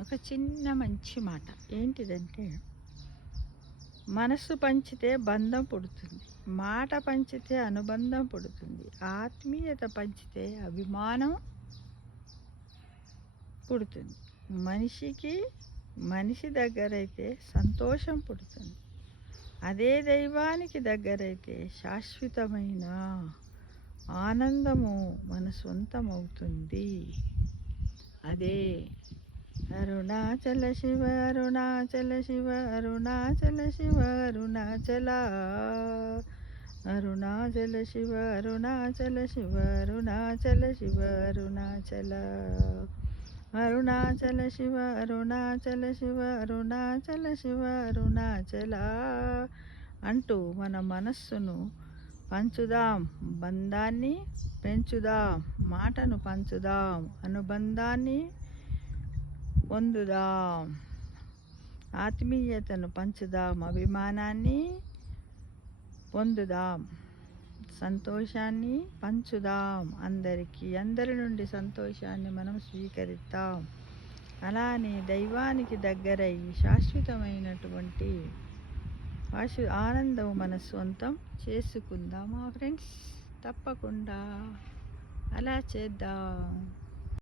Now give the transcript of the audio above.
ఒక చిన్న మంచి మాట ఏంటిదంటే, మనస్సు పంచితే బంధం పుడుతుంది, మాట పంచితే అనుబంధం పుడుతుంది, ఆత్మీయత పంచితే అభిమానం పుడుతుంది. మనిషికి మనిషి దగ్గరైతే సంతోషం పుడుతుంది. అదే దైవానికి దగ్గరైతే శాశ్వతమైన ఆనందము మన సొంతమవుతుంది. అదే అరుణాచల శివ, అరుణాచల శివ, అరుణాచల శివ, అరుణాచల, అరుణాచల శివ, అరుణాచల శివ, అరుణాచల శివ, అరుణాచల, అరుణాచల శివ, అరుణాచల శివ, అరుణాచల శివ, అరుణాచల అంటూ మన మనస్సును పంచుదాం, బంధాన్ని పెంచుదాం, మాటను పంచుదాం, అనుబంధాన్ని పొందుదాం, ఆత్మీయతను పంచుదాం, అభిమానాన్ని పొందుదాం, సంతోషాన్ని పంచుదాం. అందరి నుండి సంతోషాన్ని మనం స్వీకరిద్దాం. అలానే దైవానికి దగ్గరై శాశ్వతమైనటువంటి ఆనందం మన సొంతం చేసుకుందామా ఫ్రెండ్స్? తప్పకుండా అలా చేద్దాం.